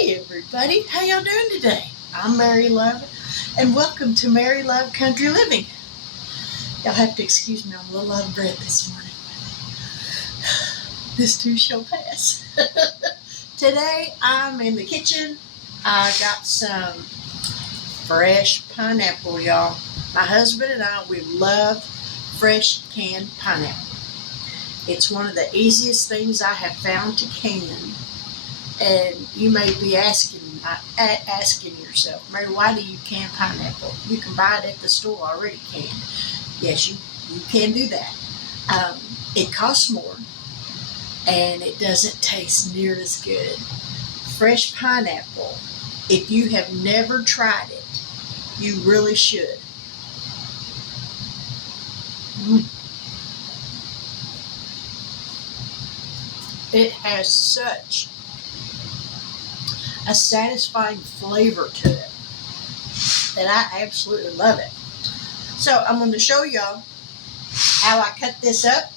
Hey everybody, how y'all doing today? I'm Mary Love, and welcome to Mary Love Country Living. Y'all have to excuse me, I'm a little out of breath this morning. This too shall pass. Today I'm in the kitchen. I got some fresh pineapple, y'all. My husband and I, we love fresh canned pineapple. It's one of the easiest things I have found to can. And you may be asking yourself, Mary, why do you can pineapple? You can buy it at the store already canned. Yes, you can do that. It costs more, and it doesn't taste near as good. Fresh pineapple, if you have never tried it, you really should. It has such a satisfying flavor to it that I absolutely love it. So I'm going to show y'all how I cut this up.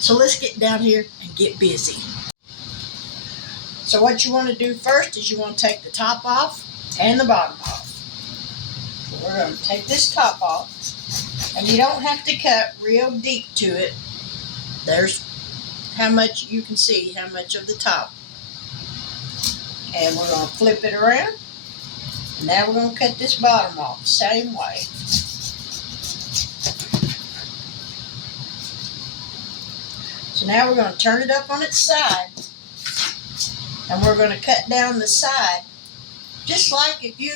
So let's get down here and get busy. So what you want to do first is you want to take the top off and the bottom off. So we're going to take this top off, and you don't have to cut real deep to it. There's how much you can see, how much of the top. And we're going to flip it around. And now we're going to cut this bottom off the same way. So now we're going to turn it up on its side. And we're going to cut down the side just like if you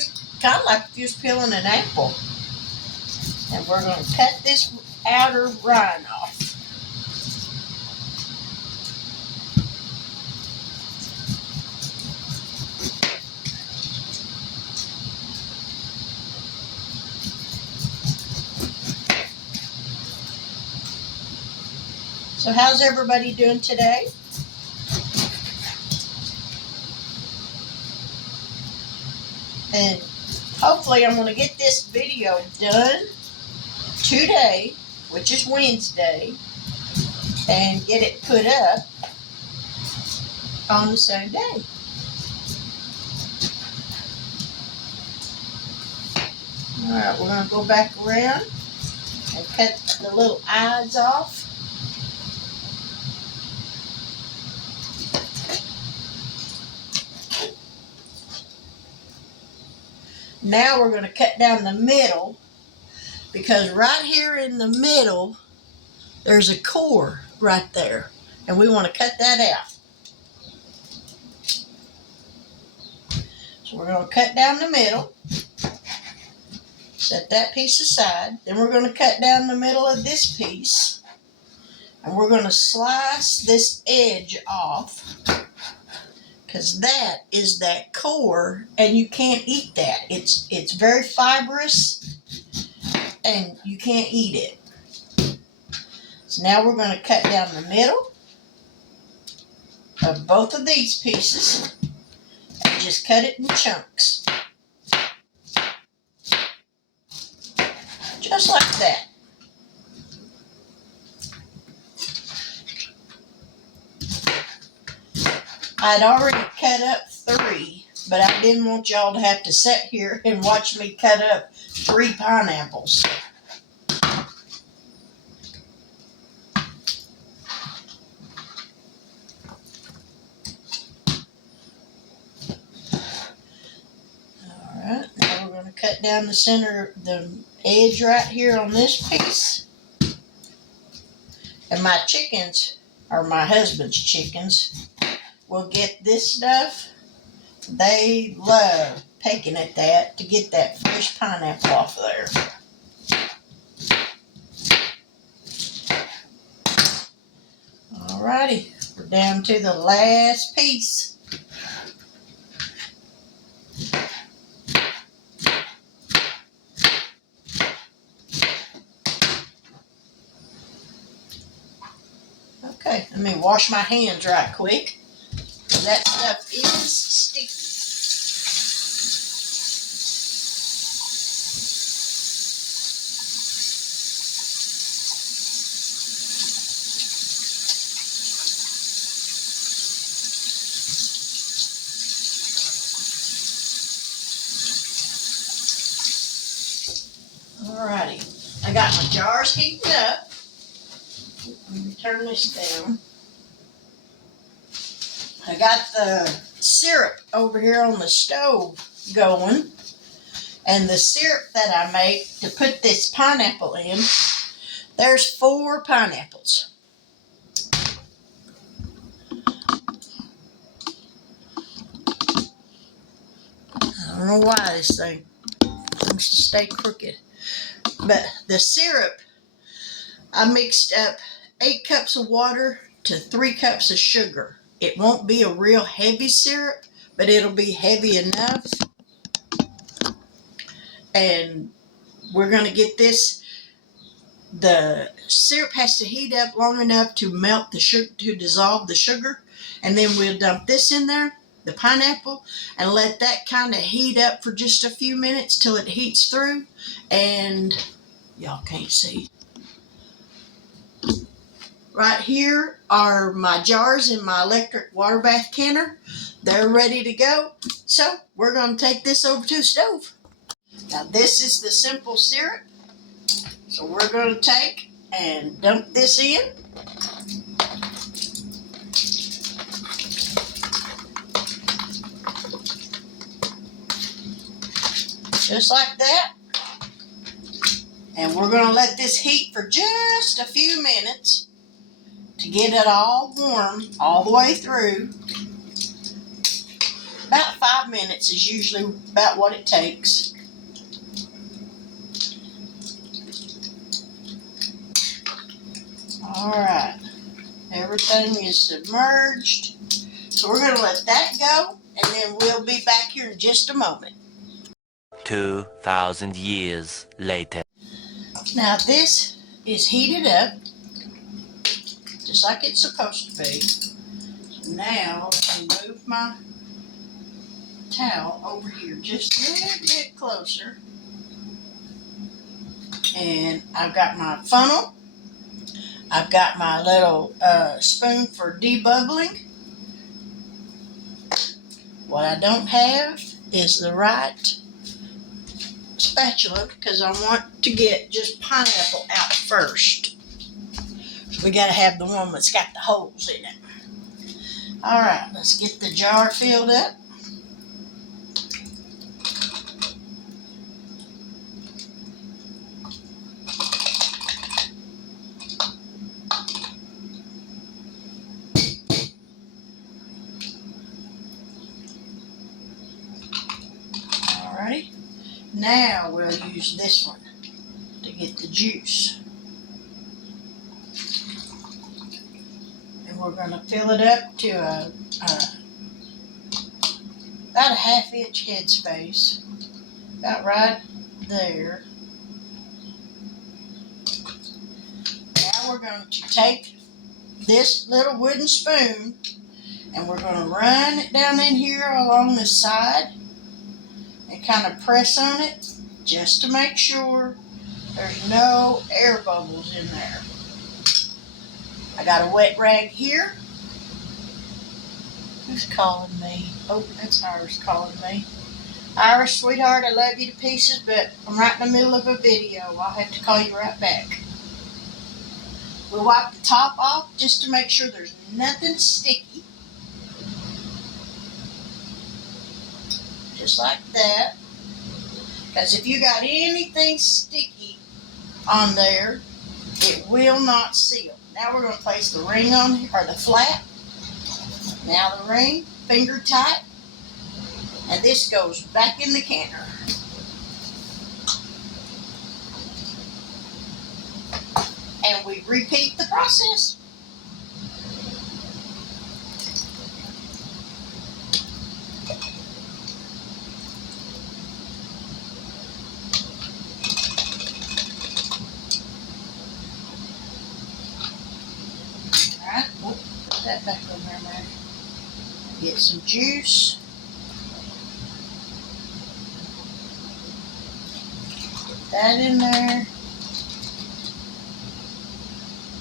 was peeling an apple. And we're going to cut this outer rind off. So how's everybody doing today? And hopefully I'm going to get this video done today, which is Wednesday, and get it put up on the same day. Alright, we're going to go back around and cut the little eyes off. Now we're going to cut down the middle, because right here in the middle there's a core right there, and we want to cut that out. So we're going to cut down the middle, set that piece aside. Then we're going to cut down the middle of this piece, and we're going to slice this edge off, because that is that core, and you can't eat that. It's very fibrous, and you can't eat it. So now we're going to cut down the middle of both of these pieces and just cut it in chunks. Just like that. I'd already cut up 3, but I didn't want y'all to have to sit here and watch me cut up 3 pineapples. Alright, now we're going to cut down the center, the edge right here on this piece. And my chickens, or my husband's chickens, will get this stuff. They love pecking at that to get that fresh pineapple off of there. Alrighty, we're down to the last piece. Okay, let me wash my hands right quick. That stuff is sticky. Alrighty, I got my jars heating up. Let me turn this down. I got the syrup over here on the stove going. And the syrup that I make to put this pineapple in, there's 4 pineapples. I don't know why this thing wants to stay crooked. But the syrup, I mixed up 8 cups of water to 3 cups of sugar. It won't be a real heavy syrup, but it'll be heavy enough. And we're going to get this. The syrup has to heat up long enough to melt the sugar, to dissolve the sugar. And then we'll dump this in there, the pineapple, and let that kind of heat up for just a few minutes till it heats through. And y'all can't see. Right here are my jars in my electric water bath canner. They're ready to go. So we're going to take this over to the stove. Now this is the simple syrup. So we're going to take and dump this in. Just like that. And we're going to let this heat for just a few minutes to get it all warm all the way through. About 5 minutes is usually about what it takes. Alright, everything is submerged. So we're going to let that go, and then we'll be back here in just a moment. 2,000 years later. Now this is heated up, just like it's supposed to be. So now I can move my towel over here just a little bit closer. And I've got my funnel. I've got my little spoon for debubbling. What I don't have is the right spatula because I want to get just pineapple out first. We got to have the one that's got the holes in it. All right, let's get the jar filled up. Alrighty, now we'll use this one to get the juice. And we're going to fill it up to about a 1/2 inch headspace, about right there. Now we're going to take this little wooden spoon and we're going to run it down in here along the side and kind of press on it just to make sure there's no air bubbles in there. I got a wet rag here. Who's calling me? Oh, that's Iris calling me. Iris, sweetheart, I love you to pieces, but I'm right in the middle of a video. I'll have to call you right back. We'll wipe the top off just to make sure there's nothing sticky. Just like that. Because if you got anything sticky on there, it will not seal. Now we're going to place the ring on here, or the flap. Now the ring, finger tight, and this goes back in the canner. And we repeat the process. Alright, we'll put that back on there now. Get some juice. Put that in there.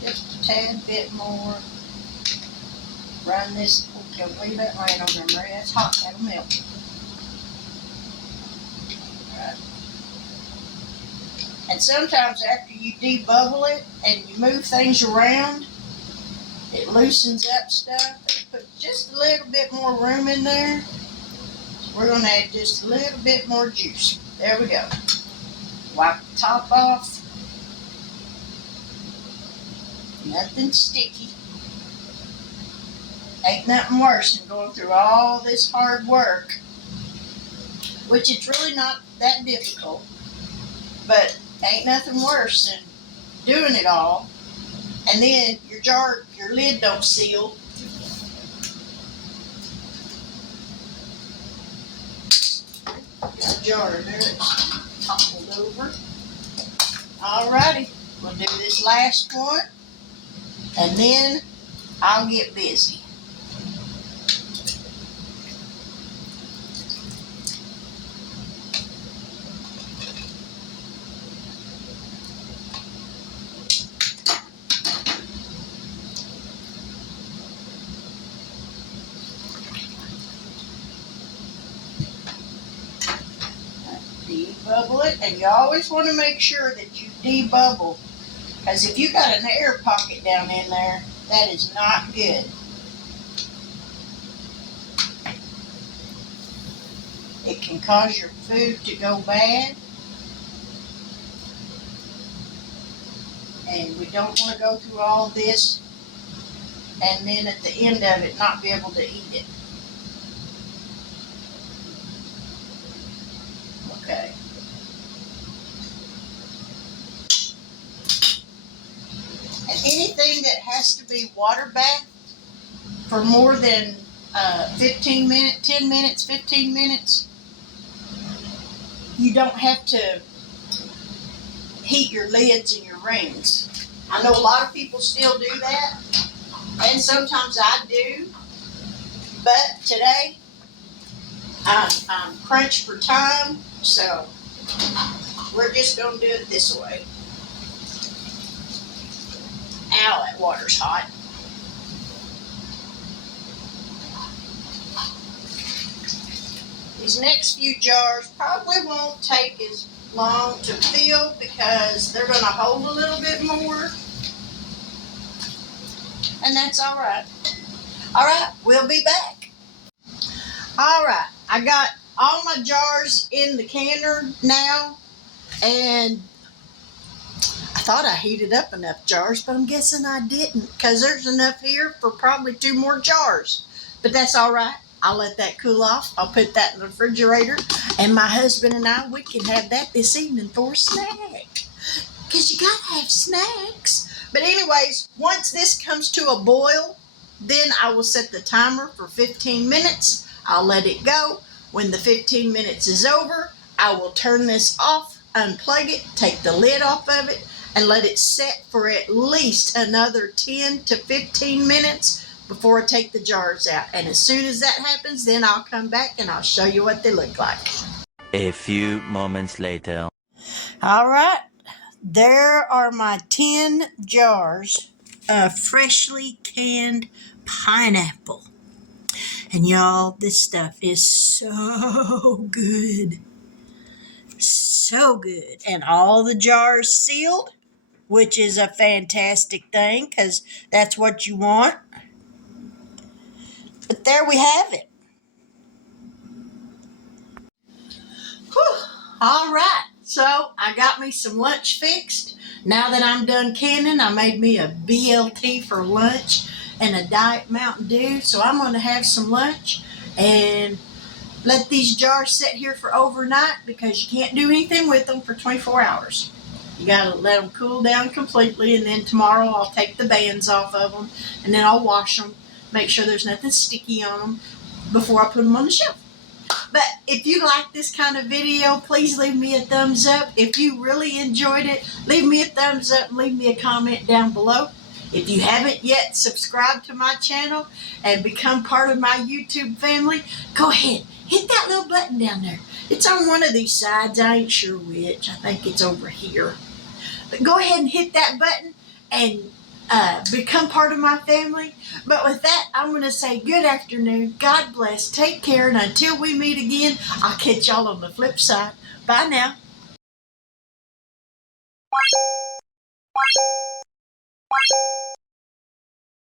Just a tad bit more. Run this. Okay, leave that laying on there, Mary. That's hot. That'll melt. Alright. And sometimes after you debubble it and you move things around, it loosens up stuff. Put just a little bit more room in there. We're going to add just a little bit more juice. There we go. Wipe the top off. Nothing sticky. Ain't nothing worse than going through all this hard work, which it's really not that difficult, but ain't nothing worse than doing it all and then your lid don't seal. Got a jar there that's toppled over. Alrighty, we'll do this last one and then I'll get busy. Debubble it, and you always want to make sure that you debubble, because if you got an air pocket down in there, that is not good. It can cause your food to go bad, and we don't want to go through all this and then at the end of it not be able to eat it. Okay. And anything that has to be water bathed for more than 15 minutes, 10 minutes, 15 minutes, you don't have to heat your lids and your rings. I know a lot of people still do that, and sometimes I do, but today I'm crunched for time, so we're just going to do it this way. Ow, that water's hot. These next few jars probably won't take as long to fill because they're going to hold a little bit more. And that's all right. All right, we'll be back. All right, I got all my jars in the canner now, and I thought I heated up enough jars, but I'm guessing I didn't because there's enough here for probably 2 more jars. But that's all right. I'll let that cool off. I'll put that in the refrigerator, and my husband and I, we can have that this evening for a snack. Because you got to have snacks. But anyways, once this comes to a boil, then I will set the timer for 15 minutes. I'll let it go. When the 15 minutes is over, I will turn this off, unplug it, take the lid off of it, and let it set for at least another 10 to 15 minutes before I take the jars out. And as soon as that happens, then I'll come back and I'll show you what they look like. A few moments later. All right, there are my 10 jars of freshly canned pineapple. And y'all, this stuff is so good. So good. And all the jars sealed, which is a fantastic thing because that's what you want. But there we have it. Whew. All right. So I got me some lunch fixed. Now that I'm done canning, I made me a BLT for lunch and a Diet Mountain Dew. So I'm going to have some lunch and let these jars sit here for overnight because you can't do anything with them for 24 hours. You got to let them cool down completely, and then tomorrow I'll take the bands off of them, and then I'll wash them, make sure there's nothing sticky on them before I put them on the shelf. But if you like this kind of video, please leave me a thumbs up. If you really enjoyed it, leave me a thumbs up and leave me a comment down below. If you haven't yet subscribed to my channel and become part of my YouTube family, go ahead, hit that little button down there. It's on one of these sides. I ain't sure which. I think it's over here. But go ahead and hit that button and become part of my family. But with that, I'm going to say good afternoon. God bless. Take care. And until we meet again, I'll catch y'all on the flip side. Bye now.